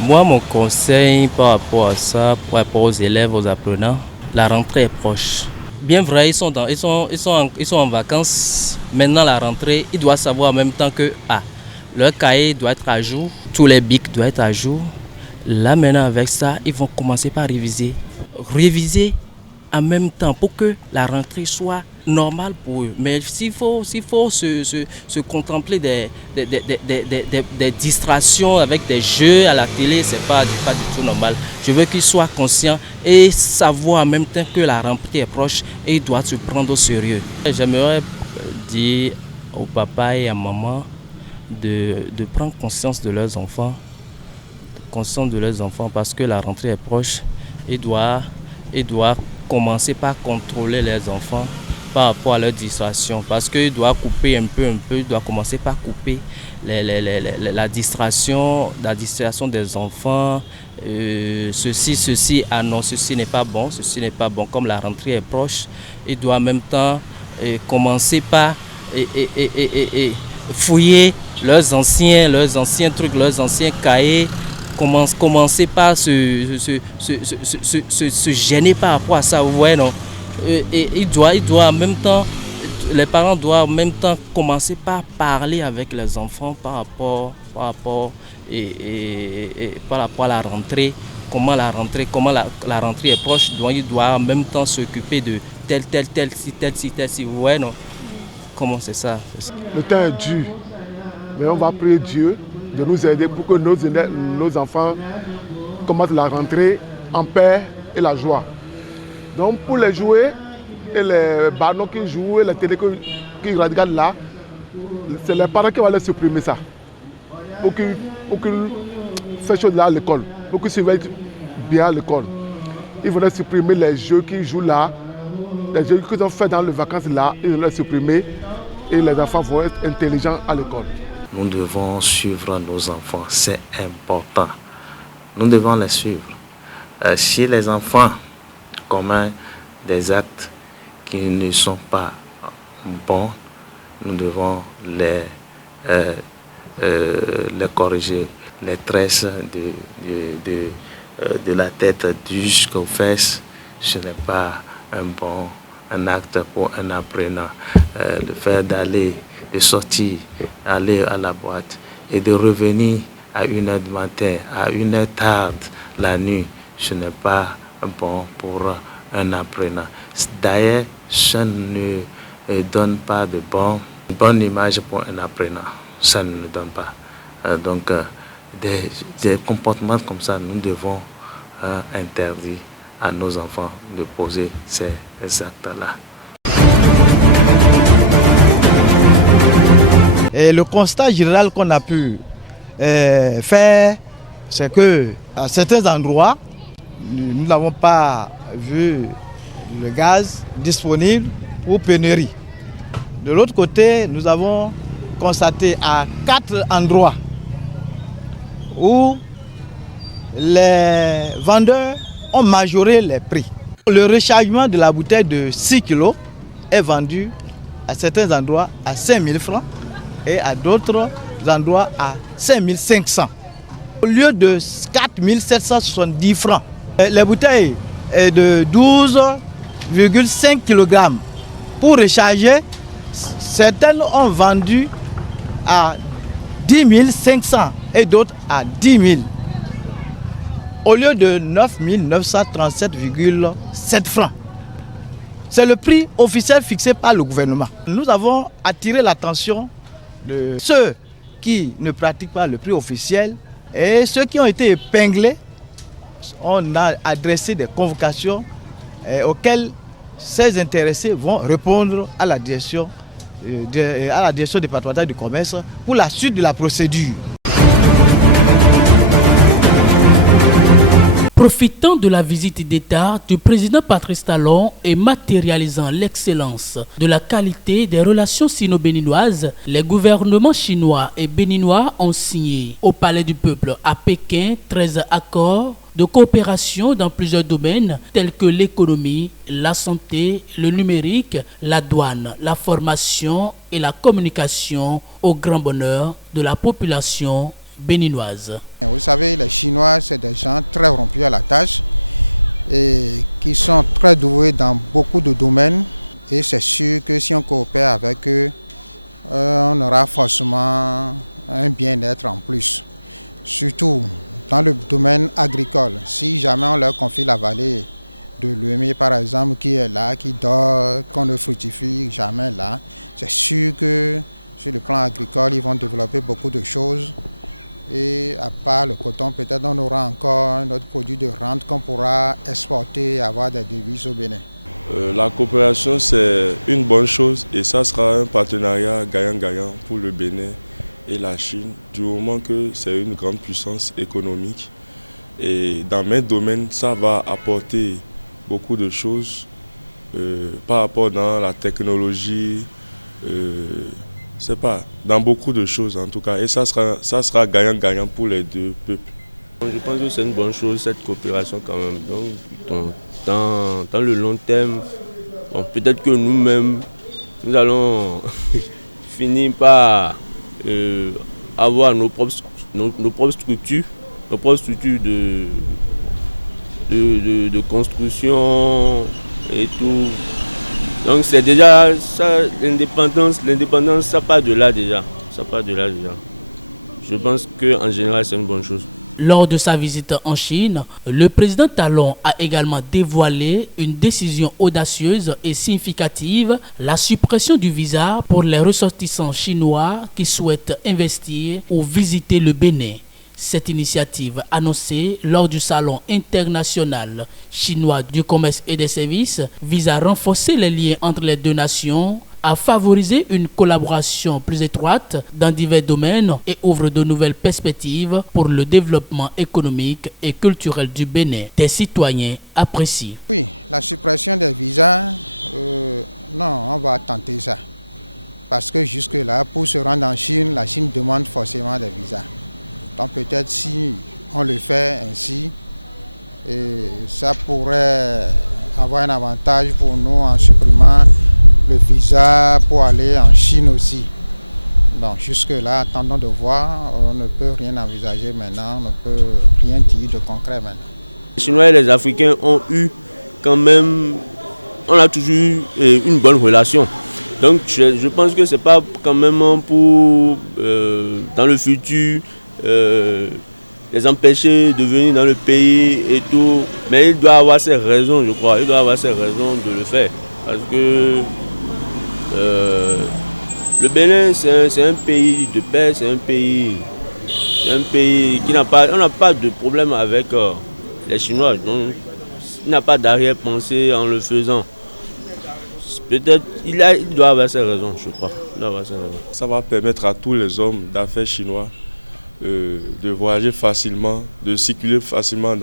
Moi, mon conseil par rapport à ça, par rapport aux élèves, aux apprenants, la rentrée est proche. Bien vrai, ils sont en vacances. Maintenant, la rentrée, ils doivent savoir en même temps que leur cahier doit être à jour, tous les bics doivent être à jour. Là, maintenant, avec ça, ils vont commencer par réviser. Réviser en même temps pour que la rentrée soit normale pour eux. Mais s'il faut se contempler des distractions avec des jeux à la télé, c'est pas du tout normal. Je veux qu'ils soient conscients et savoir en même temps que la rentrée est proche et ils doivent se prendre au sérieux. J'aimerais dire au papa et à maman de prendre conscience de leurs enfants, parce que la rentrée est proche. Ils doivent commencer par contrôler les enfants par rapport à leur distraction, parce qu'ils doivent couper un peu, ils doivent commencer par couper la distraction des enfants. Ceci, non, ceci n'est pas bon, comme la rentrée est proche. Ils doivent en même temps commencer par fouiller leurs anciens trucs, leurs anciens cahiers. Commencer par se gêner par rapport à ça, vous voyez, non? Et il doit en même temps, les parents doivent en même temps commencer par parler avec les enfants par rapport à la rentrée, comment la rentrée est proche. Donc il doit en même temps s'occuper de tel, si, vous voyez, non? Comment c'est ça? Le temps est dur, mais on va prier Dieu de nous aider pour que nos enfants commencent la rentrée en paix et la joie. Donc pour les jouets et les ballons qui jouent et les télé qui regardent là, c'est les parents qui vont les supprimer ça. Pour qu'ils fassent choses là à l'école, pour qu'ils surveillent bien à l'école. Ils vont les supprimer les jeux qu'ils jouent là, les jeux qu'ils ont fait dans les vacances là, ils vont les supprimer et les enfants vont être intelligents à l'école. Nous devons suivre nos enfants, c'est important. Nous devons les suivre. Si les enfants commettent des actes qui ne sont pas bons, nous devons les corriger. Les tresses de la tête jusqu'aux fesses, ce n'est pas un acte pour un apprenant. Le fait de sortir, aller à la boîte et de revenir à 1h du matin, à 1h tarde la nuit, ce n'est pas bon pour un apprenant. D'ailleurs, ça ne donne pas de bonne image pour un apprenant. Ça ne le donne pas. Donc, des comportements comme ça, nous devons interdire à nos enfants de poser ces actes-là. Et le constat général qu'on a pu faire, c'est que à certains endroits, nous n'avons pas vu le gaz disponible ou pénurie. De l'autre côté, nous avons constaté à 4 endroits où les vendeurs ont majoré les prix. Le rechargement de la bouteille de 6 kg est vendu à certains endroits à 5 000 francs et à d'autres endroits à 5 500. Au lieu de 4 770 francs, les bouteilles de 12,5 kg pour recharger, certaines ont vendu à 10 500 et d'autres à 10 000. Au lieu de 9 937,7 francs. C'est le prix officiel fixé par le gouvernement. Nous avons attiré l'attention de ceux qui ne pratiquent pas le prix officiel et ceux qui ont été épinglés. On a adressé des convocations auxquelles ces intéressés vont répondre à la direction départementale du commerce pour la suite de la procédure. Profitant de la visite d'État du président Patrice Talon et matérialisant l'excellence de la qualité des relations sino-béninoises, les gouvernements chinois et béninois ont signé au Palais du Peuple à Pékin 13 accords de coopération dans plusieurs domaines tels que l'économie, la santé, le numérique, la douane, la formation et la communication au grand bonheur de la population béninoise. Vous savez, les Chinois, c'est des gens très rompus à la tâche et qui sont très doués dans beaucoup de domaines. Et c'est sûr que si on coopère avec eux, on aura forcément un bien-être en plus. Surtout dans le domaine agricole. Si jamais on leur confie la vallée de Lemay, par exemple, qui est là, qui dort, qu'on ne fructifie jamais là, c'est sûr que sur le plan agricole, ils vont développer beaucoup de choses. Et à part le coton, peut-être on aura encore un autre produit de rente qu'on pourra exporter et avoir des devises au Bénin. La coopération, c'est une bonne chose et ça sera un partenariat gagnant-gagnant pour le Bénin et la Chine, du moment que c'est une grande puissance économique. Et dans mes domaines, ça va apporter beaucoup de choses par rapport dans la technologie, c'est pas, dans beaucoup de choses en tout cas. Et ça sera gagnant-gagnant pour les deux peuples. Je pense que c'est une bonne chose, cette coopération quand même. Donc, dans le long terme, bon, peut-être que nous-mêmes, nous allons finir par avoir nos propres structures, de construction et tout. Donc c'est déjà ça, l'indépendance, ça part de là déjà. Je pense qu'en général, c'est une bonne chose. Lors de sa visite en Chine, le président Talon a également dévoilé une décision audacieuse et significative, la suppression du visa pour les ressortissants chinois qui souhaitent investir ou visiter le Bénin. Cette initiative annoncée lors du Salon international chinois du commerce et des services vise à renforcer les liens entre les deux nations, à favoriser une collaboration plus étroite dans divers domaines et ouvre de nouvelles perspectives pour le développement économique et culturel du Bénin. Des citoyens apprécient. Oui, la suppression des visas, non, on va tenter ça. Parce que jusque-là, pour se rendre en Chine, la Chine demande forcément des visas. Donc peut-être si on le fait ainsi, ça pourrait avoir un avantage pour nous en supprimant le visa pour aller en Chine aussi. Donc jusque-là, attendons de voir, on ne peut rien envisager maintenant, on ne peut rien dire de concret maintenant. Les Chinois et les Africains ont eu quand même, on a toujours eu une bonne relation. Donc je pense que c'est pas quand même pour dans le futur les empêcher de venir dans le pays et tout. Mais il doit avoir ses raisons, je crois. Il doit avoir ses raisons de le faire. Parce que le Bénin, c'est un pays de paix, c'est un pays qui n'a pas, on n'a pas de problème avec les Chinois. Donc, il n'a pas d'arrière-pensée en le faisant. Peut-être il doit avoir ses raisons, je crois. Ça va permettre à tous les hommes d'affaires chinois de voyager facilement, de circuler facilement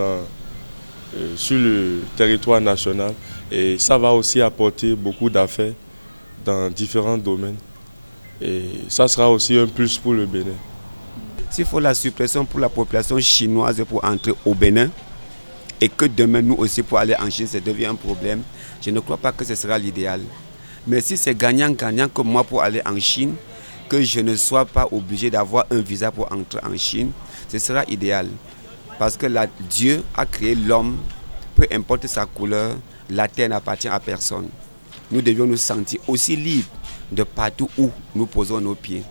sur le territoire national. Et ça va aussi apporter beaucoup d'affaires dans différents domaines. Et ça sera aussi un plus pour le Bénin. S'il faut la suppression pour la population chinoise pour entrer au Bénin, et que demain nous aussi pour aller en Chine, ça devient un problème, je ne crois pas que ce sera l'idéal. Mais si c'est gagnant-gagnant comme moi pour aller en Chine, que je ne sois pas obligé d'avoir un visa pour entrer en Chine, ce sera idéal. Parce que Dieu a créé l'homme, peu importe sa couleur, la terre n'appartient à personne. Nous devions nous sentir aussi libres de partout où nous posons nos pieds.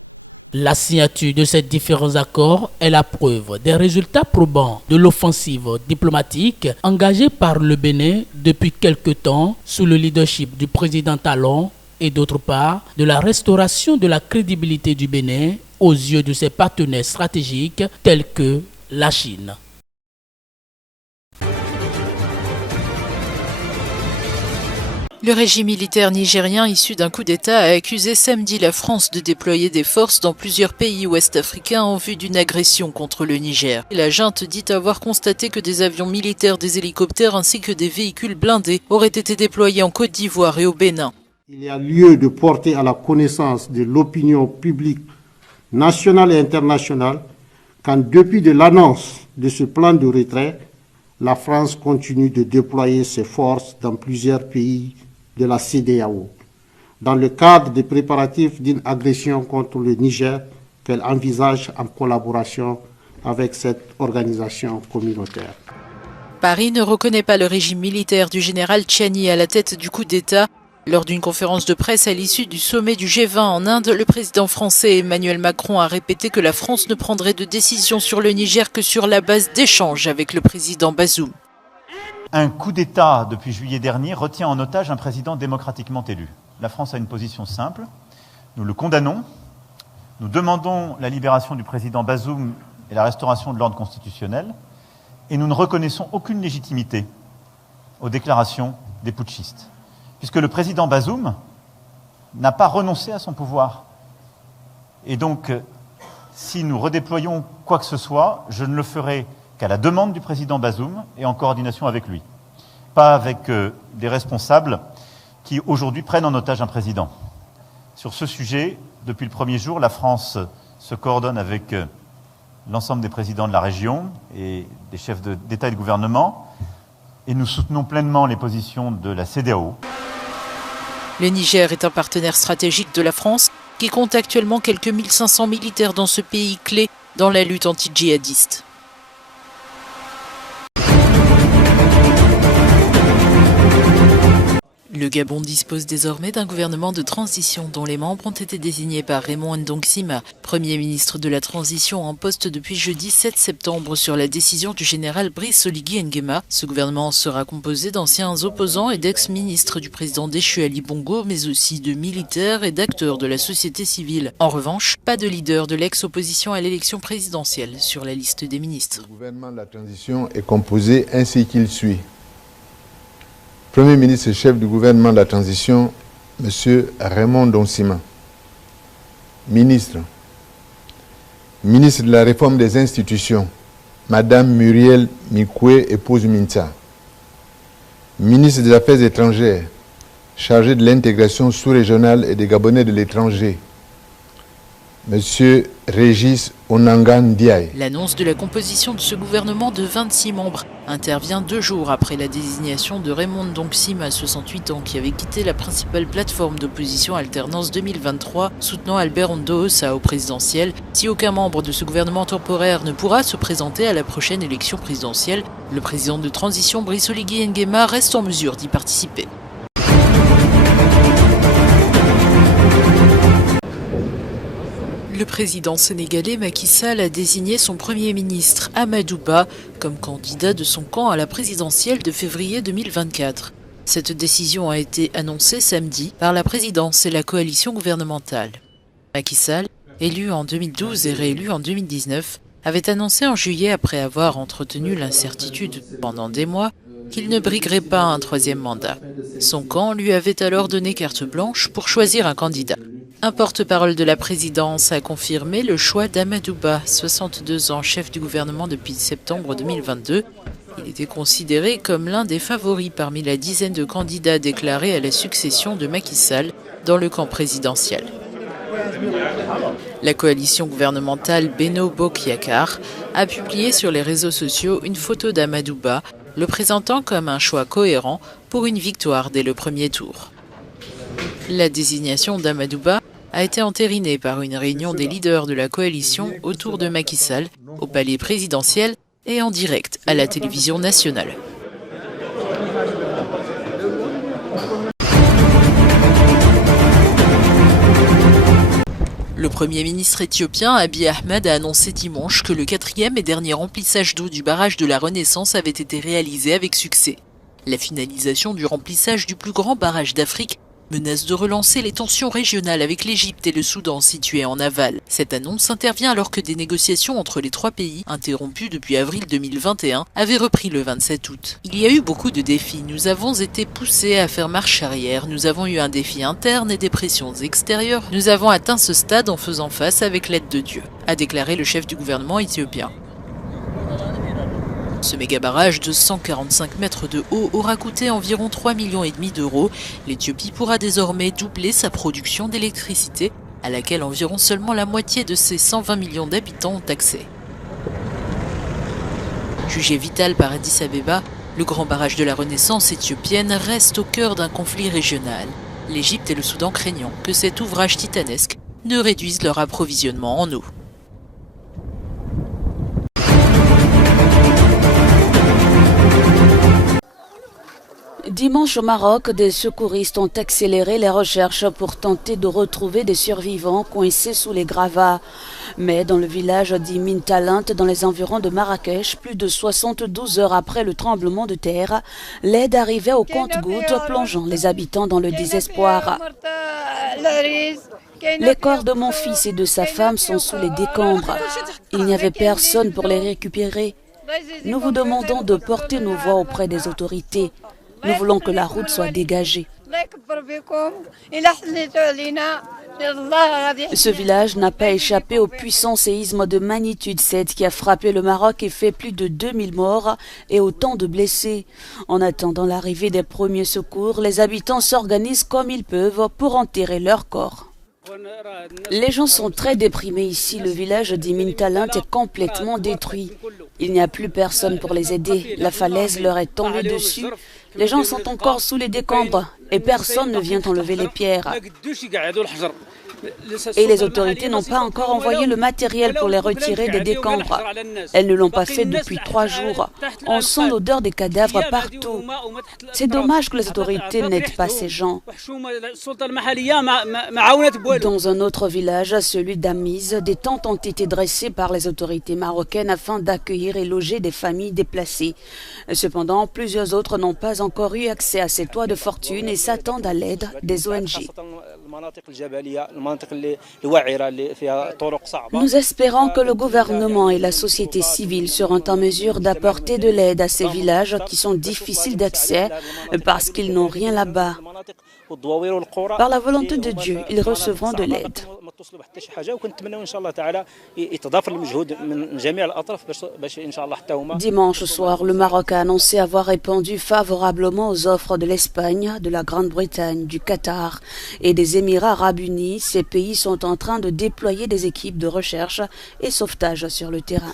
La signature de ces différents accords est la preuve des résultats probants de l'offensive diplomatique engagée par le Bénin depuis quelque temps sous le leadership du président Talon et d'autre part de la restauration de la crédibilité du Bénin aux yeux de ses partenaires stratégiques tels que la Chine. Le régime militaire nigérien issu d'un coup d'État a accusé samedi la France de déployer des forces dans plusieurs pays ouest-africains en vue d'une agression contre le Niger. La junte dit avoir constaté que des avions militaires, des hélicoptères ainsi que des véhicules blindés auraient été déployés en Côte d'Ivoire et au Bénin. Il y a lieu de porter à la connaissance de l'opinion publique nationale et internationale qu'en dépit de l'annonce de ce plan de retrait, la France continue de déployer ses forces dans plusieurs pays de la CEDEAO, dans le cadre des préparatifs d'une agression contre le Niger qu'elle envisage en collaboration avec cette organisation communautaire. Paris ne reconnaît pas le régime militaire du général Tchiani à la tête du coup d'État. Lors d'une conférence de presse à l'issue du sommet du G20 en Inde, le président français Emmanuel Macron a répété que la France ne prendrait de décision sur le Niger que sur la base d'échanges avec le président Bazoum. Un coup d'État depuis juillet dernier retient en otage un président démocratiquement élu. La France a une position simple, nous le condamnons, nous demandons la libération du président Bazoum et la restauration de l'ordre constitutionnel, et nous ne reconnaissons aucune légitimité aux déclarations des putschistes, puisque le président Bazoum n'a pas renoncé à son pouvoir. Et donc, si nous redéployons quoi que ce soit, je ne le ferai qu'à la demande du président Bazoum et en coordination avec lui, pas avec des responsables qui aujourd'hui prennent en otage un président. Sur ce sujet, depuis le premier jour, la France se coordonne avec l'ensemble des présidents de la région et des chefs d'État et de gouvernement, et nous soutenons pleinement les positions de la CEDEAO. Le Niger est un partenaire stratégique de la France qui compte actuellement quelques 1500 militaires dans ce pays clé dans la lutte anti-djihadiste. Le Gabon dispose désormais d'un gouvernement de transition dont les membres ont été désignés par Raymond Ndong Sima, Premier ministre de la Transition en poste depuis jeudi 7 septembre sur la décision du général Brice Oligui Nguema. Ce gouvernement sera composé d'anciens opposants et d'ex-ministres du président déchu Ali Bongo, mais aussi de militaires et d'acteurs de la société civile. En revanche, pas de leader de l'ex-opposition à l'élection présidentielle sur la liste des ministres. Le gouvernement de la transition est composé ainsi qu'il suit. Premier ministre et chef du gouvernement de la transition, M. Raymond Ndong Sima. Ministre de la réforme des institutions, Mme Muriel Mikoué, épouse Minta. Ministre des Affaires étrangères, chargé de l'intégration sous-régionale et des Gabonais de l'étranger, M. Régis Onangan Ndiaye. L'annonce de la composition de ce gouvernement de 26 membres intervient 2 jours après la désignation de Raymond Ndong Sima, 68 ans, qui avait quitté la principale plateforme d'opposition Alternance 2023, soutenant Albert Ndoosa au présidentiel. Si aucun membre de ce gouvernement temporaire ne pourra se présenter à la prochaine élection présidentielle, le président de transition Brice Oligui Nguema reste en mesure d'y participer. Le président sénégalais Macky Sall a désigné son premier ministre Amadou Ba comme candidat de son camp à la présidentielle de février 2024. Cette décision a été annoncée samedi par la présidence et la coalition gouvernementale. Macky Sall, élu en 2012 et réélu en 2019, avait annoncé en juillet, après avoir entretenu l'incertitude pendant des mois, qu'il ne briguerait pas un 3e mandat. Son camp lui avait alors donné carte blanche pour choisir un candidat. Un porte-parole de la présidence a confirmé le choix d'Amadou Ba, 62 ans, chef du gouvernement depuis septembre 2022. Il était considéré comme l'un des favoris parmi la dizaine de candidats déclarés à la succession de Macky Sall dans le camp présidentiel. La coalition gouvernementale Benno Bokk Yakaar a publié sur les réseaux sociaux une photo d'Amadou Ba, le présentant comme un choix cohérent pour une victoire dès le premier tour. La désignation d'Amadou Ba a été entérinée par une réunion des leaders de la coalition autour de Macky Sall au palais présidentiel et en direct à la télévision nationale. Le Premier ministre éthiopien Abiy Ahmed a annoncé dimanche que le 4e et dernier remplissage d'eau du barrage de la Renaissance avait été réalisé avec succès. La finalisation du remplissage du plus grand barrage d'Afrique menace de relancer les tensions régionales avec l'Égypte et le Soudan situés en aval. Cette annonce intervient alors que des négociations entre les 3 pays, interrompues depuis avril 2021, avaient repris le 27 août. Il y a eu beaucoup de défis. Nous avons été poussés à faire marche arrière. Nous avons eu un défi interne et des pressions extérieures. Nous avons atteint ce stade en faisant face avec l'aide de Dieu, a déclaré le chef du gouvernement éthiopien. Ce méga-barrage de 145 mètres de haut aura coûté environ 3,5 millions d'euros. L'Éthiopie pourra désormais doubler sa production d'électricité, à laquelle environ seulement la moitié de ses 120 millions d'habitants ont accès. Jugé vital par Addis Abeba, le grand barrage de la Renaissance éthiopienne reste au cœur d'un conflit régional. L'Égypte et le Soudan craignant que cet ouvrage titanesque ne réduise leur approvisionnement en eau. Dimanche au Maroc, des secouristes ont accéléré les recherches pour tenter de retrouver des survivants coincés sous les gravats. Mais dans le village d'Imintalint, dans les environs de Marrakech, plus de 72 heures après le tremblement de terre, l'aide arrivait au compte-gouttes, plongeant les habitants dans le désespoir. Les corps de mon fils et de sa femme sont sous les décombres. Il n'y avait personne pour les récupérer. Nous vous demandons de porter nos voix auprès des autorités. Nous voulons que la route soit dégagée. Ce village n'a pas échappé au puissant séisme de magnitude 7 qui a frappé le Maroc et fait plus de 2000 morts et autant de blessés. En attendant l'arrivée des premiers secours, les habitants s'organisent comme ils peuvent pour enterrer leurs corps. Les gens sont très déprimés ici. Le village d'Imintalint est complètement détruit. Il n'y a plus personne pour les aider. La falaise leur est tombée dessus. Les gens sont encore sous les décombres et personne ne vient enlever les pierres. Et les autorités n'ont pas encore envoyé le matériel pour les retirer des décombres. Elles ne l'ont pas fait depuis 3 jours. On sent l'odeur des cadavres partout. C'est dommage que les autorités n'aident pas ces gens. Dans un autre village, celui d'Amiz, des tentes ont été dressées par les autorités marocaines afin d'accueillir et loger des familles déplacées. Cependant, plusieurs autres n'ont pas encore eu accès à ces toits de fortune et s'attendent à l'aide des ONG. Nous espérons que le gouvernement et la société civile seront en mesure d'apporter de l'aide à ces villages qui sont difficiles d'accès parce qu'ils n'ont rien là-bas. Par la volonté de Dieu, ils recevront de l'aide. Dimanche soir, le Maroc a annoncé avoir répondu favorablement aux offres de l'Espagne, de la Grande-Bretagne, du Qatar et des Émirats arabes unis. Ces pays sont en train de déployer des équipes de recherche et sauvetage sur le terrain.